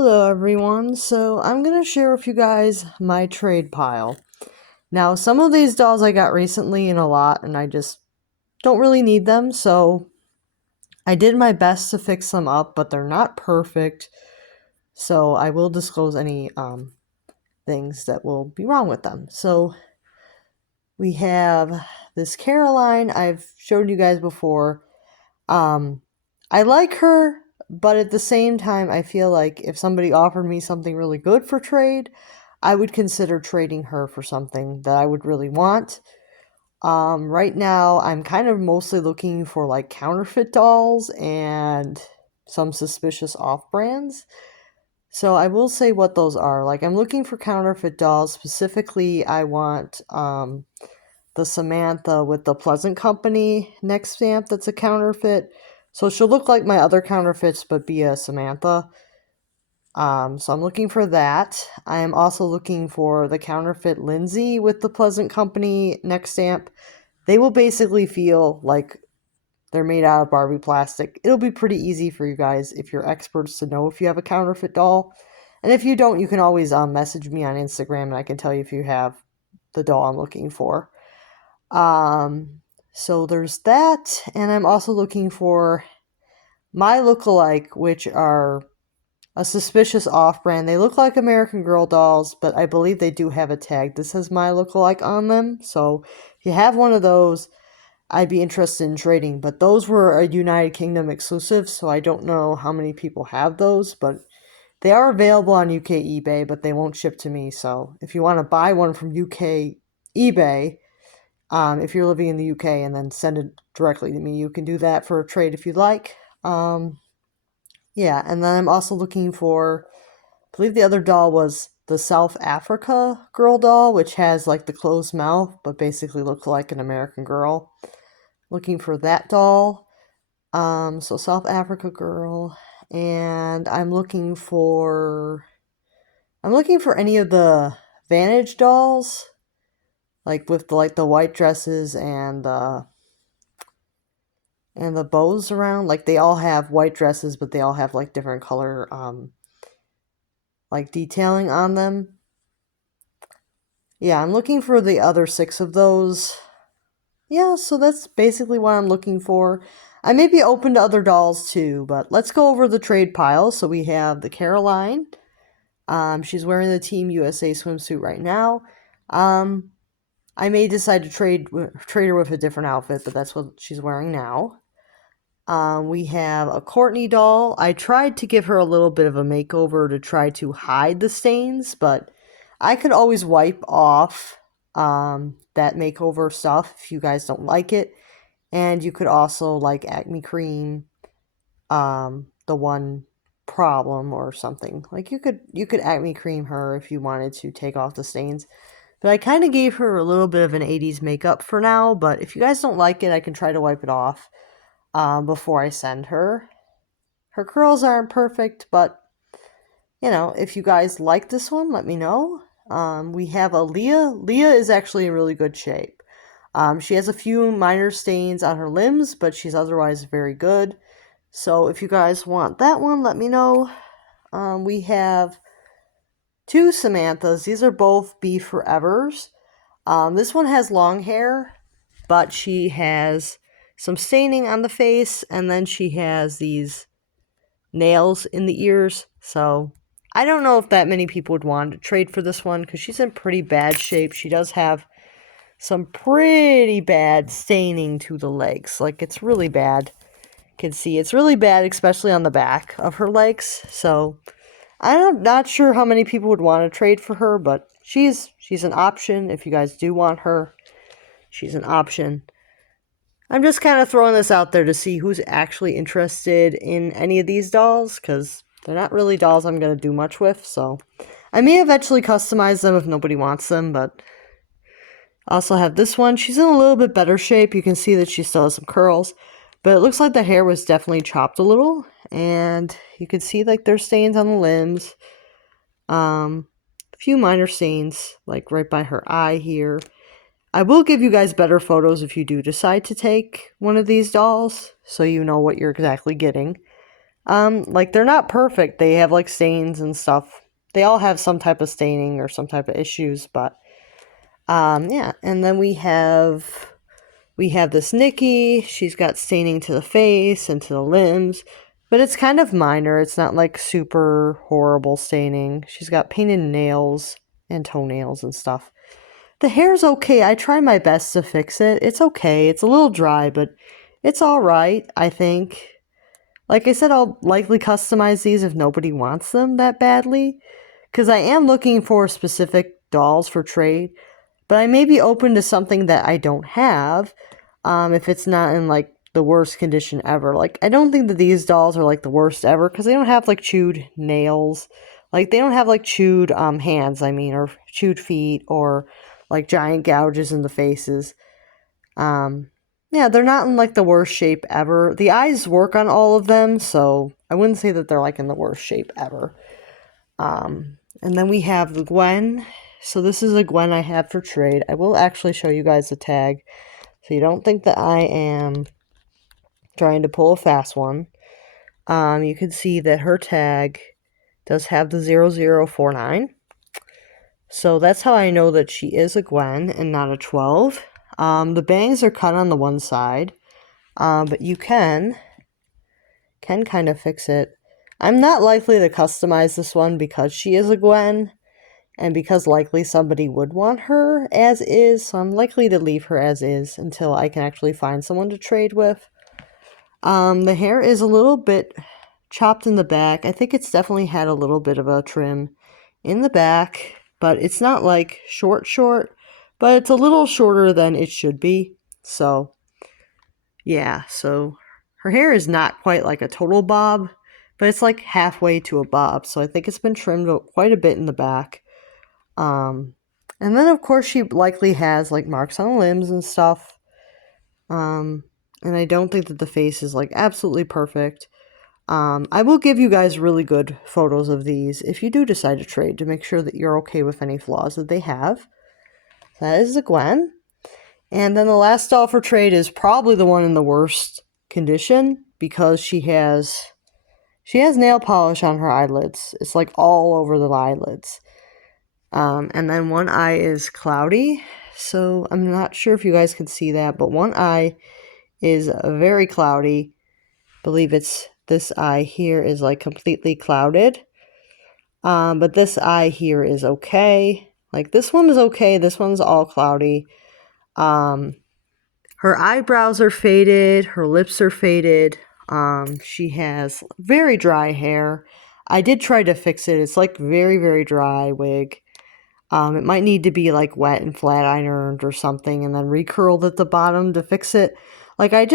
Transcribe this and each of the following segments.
Hello everyone, so I'm going to share with you guys my trade pile. Now some of these dolls I got recently in a lot and I just don't really need them, so I did my best to fix them up, but they're not perfect, so I will disclose any things that will be wrong with them. So we have this Caroline I've showed you guys before. I like her, but at the same time, I feel like if somebody offered me something really good for trade, I would consider trading her for something that I would really want. Right now, I'm kind of mostly looking for like counterfeit dolls and some suspicious off-brands. So I will say what those are. Like, I'm looking for counterfeit dolls. Specifically, I want the Samantha with the Pleasant Company neckstamp that's a counterfeit. So she'll look like my other counterfeits, but be a Samantha. So I'm looking for that. I am also looking for the counterfeit Lindsay with the Pleasant Company neckstamp. They will basically feel like they're made out of Barbie plastic. It'll be pretty easy for you guys, if you're experts, to know if you have a counterfeit doll. And if you don't, you can always message me on Instagram and I can tell you if you have the doll I'm looking for. So there's that, and I'm also looking for my lookalike, which are a suspicious off-brand. They look like American Girl dolls, but I believe they do have a tag that says my lookalike on them. So if you have one of those, I'd be interested in trading. But those were a United Kingdom exclusive, so I don't know how many people have those, but they are available on UK eBay, but they won't ship to me. So if you want to buy one from UK eBay, if you're living in the UK, and then send it directly to me, you can do that for a trade if you'd like. Yeah, and then I'm also looking for, I believe the other doll was the South Africa girl doll, which has like the closed mouth, but basically looks like an American girl. Looking for that doll. So South Africa girl, and I'm looking for any of the Vantage dolls, like with the white dresses and the bows around. Like, they all have white dresses, but they all have like different color like detailing on them. Yeah, I'm looking for the other 6 of those. Yeah, so that's basically what I'm looking for. I may be open to other dolls too, but let's go over the trade pile. So we have the Caroline. She's wearing the Team USA swimsuit right now. I may decide to trade her with a different outfit, but that's what she's wearing now. We have a Courtney doll. I tried to give her a little bit of a makeover to try to hide the stains, but I could always wipe off that makeover stuff if you guys don't like it. And you could also, like, Acne Cream the one problem or something. Like, you could Acne Cream her if you wanted to take off the stains. But I kind of gave her a little bit of an 80s makeup for now, but if you guys don't like it, I can try to wipe it off before I send her. Her curls aren't perfect, but, you know, if you guys like this one, let me know. We have a Leah. Leah is actually in really good shape. She has a few minor stains on her limbs, but she's otherwise very good. So if you guys want that one, let me know. We have 2 Samanthas. These are both Be Forevers. This one has long hair, but she has some staining on the face, and then she has these nails in the ears. So I don't know if that many people would want to trade for this one, because she's in pretty bad shape. She does have some pretty bad staining to the legs. Like, it's really bad. You can see it's really bad, especially on the back of her legs. So I'm not sure how many people would want to trade for her, but she's an option. If you guys do want her, she's an option. I'm just kind of throwing this out there to see who's actually interested in any of these dolls, because they're not really dolls I'm going to do much with. So I may eventually customize them if nobody wants them, but I also have this one. She's in a little bit better shape. You can see that she still has some curls, but it looks like the hair was definitely chopped a little, and you can see like there's stains on the limbs. A few minor stains like right by her eye here. I will give you guys better photos if you do decide to take one of these dolls, so you know what you're exactly getting. Like they're not perfect. They have like stains and stuff. They all have some type of staining or some type of issues, but yeah. And then we have this Nikki. She's got staining to the face and to the limbs, but it's kind of minor. It's not like super horrible staining. She's got painted nails and toenails and stuff. The hair's okay. I try my best to fix it. It's okay. It's a little dry, but it's all right, I think. Like I said, I'll likely customize these if nobody wants them that badly, because I am looking for specific dolls for trade, but I may be open to something that I don't have, if it's not in like the worst condition ever. Like, I don't think that these dolls are like the worst ever, because they don't have like chewed nails. Like, they don't have like chewed hands, I mean, or chewed feet, or like giant gouges in the faces. Yeah, they're not in like the worst shape ever. The eyes work on all of them, so I wouldn't say that they're like in the worst shape ever. And then we have the Gwen. So this is a Gwen I had for trade. I will actually show you guys the tag, so you don't think that I am trying to pull a fast one. You can see that her tag does have the 0049. So that's how I know that she is a Gwen and not a 12. The bangs are cut on the one side, but you can kind of fix it. I'm not likely to customize this one because she is a Gwen, and because likely somebody would want her as is, so I'm likely to leave her as is until I can actually find someone to trade with. The hair is a little bit chopped in the back. I think it's definitely had a little bit of a trim in the back, but it's not like short, but it's a little shorter than it should be. So, yeah, so her hair is not quite like a total bob, but it's like halfway to a bob. So I think it's been trimmed quite a bit in the back. And then of course she likely has like marks on the limbs and stuff. And I don't think that the face is like absolutely perfect. I will give you guys really good photos of these if you do decide to trade, to make sure that you're okay with any flaws that they have. That is the Gwen. And then the last doll for trade is probably the one in the worst condition, because she has nail polish on her eyelids. It's like all over the eyelids. And then one eye is cloudy. So I'm not sure if you guys can see that, but one eye is very cloudy. I believe it's this eye here is like completely clouded. But this eye here is okay. Like this one is okay. This one's all cloudy. Her eyebrows are faded. Her lips are faded. She has very dry hair. I did try to fix it. It's like very, very dry wig. It might need to be like wet and flat ironed or something, and then recurled at the bottom to fix it. Like I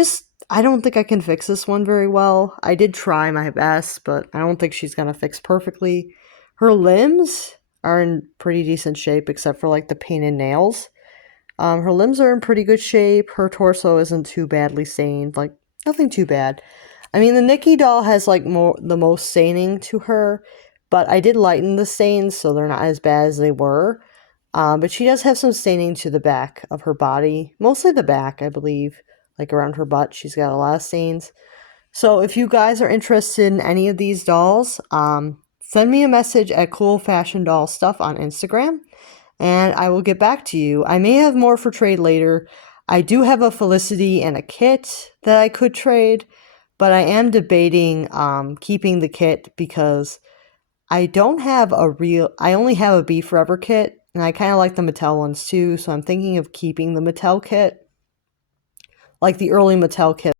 don't think I can fix this one very well. I did try my best, but I don't think she's gonna fix perfectly. Her limbs are in pretty decent shape, except for like the painted nails. Her limbs are in pretty good shape. Her torso isn't too badly stained, like nothing too bad. I mean, the Nikki doll has like the most staining to her, but I did lighten the stains so they're not as bad as they were. But she does have some staining to the back of her body, mostly the back, I believe, like around her butt. She's got a lot of stains. So if you guys are interested in any of these dolls, send me a message at coolfashiondollstuff on Instagram, and I will get back to you. I may have more for trade later. I do have a Felicity and a kit that I could trade, but I am debating keeping the kit because I only have a Be Forever kit, and I kind of like the Mattel ones too, so I'm thinking of keeping the Mattel kit, like the early Mattel kit.